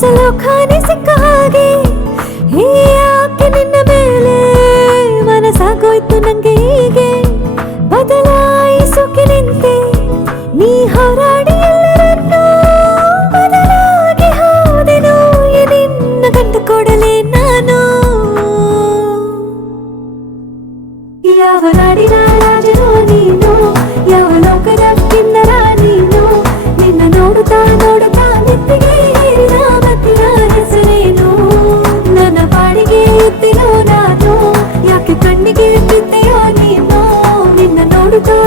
ಹೊಸಲು ಖಾನೆ ಸಿಕ್ಕ ಹಾಗೆ ಯಾಕೆ ನಿನ್ನ ಮೇಲೆ ಮನಸ್ಸಾಗೋಯ್ತು ನಂಗೆ ಹೀಗೆ ಬದಲಾಯಿಸೋಕೆ ನಿಂತೆ ನೀ ಹೋರಾಡಿ ಎಲ್ಲರನ್ನೂ ಬದಲಾಗಿ ಹೋದೆನು ನಿನ್ನ ಕಂಡು ಕೊಡಲೇ ನಾನು ಯಾವ ನಾಡಿನ ರಾಜನು ನೀನು ಯಾವ ಲೋಕದ ಕಿನ್ನರ ನೀನು ನಿನ್ನ ನೋಡುತ್ತಾ ನೋಡುತ್ತಾ ನೆತ್ತಿಗೆ ಏರಿದ ಮತ್ತಿನ ಹೆಸರೇನು ನನ್ನ ಪಾಡಿಗೆ ಇದ್ದಿರೋ ನಾನು ಯಾಕೆ ಕಣ್ಣಿಗೆ ಬಿದ್ದೆಯೋ ನೀನು ನಿನ್ನ ನೋಡುತ್ತಾ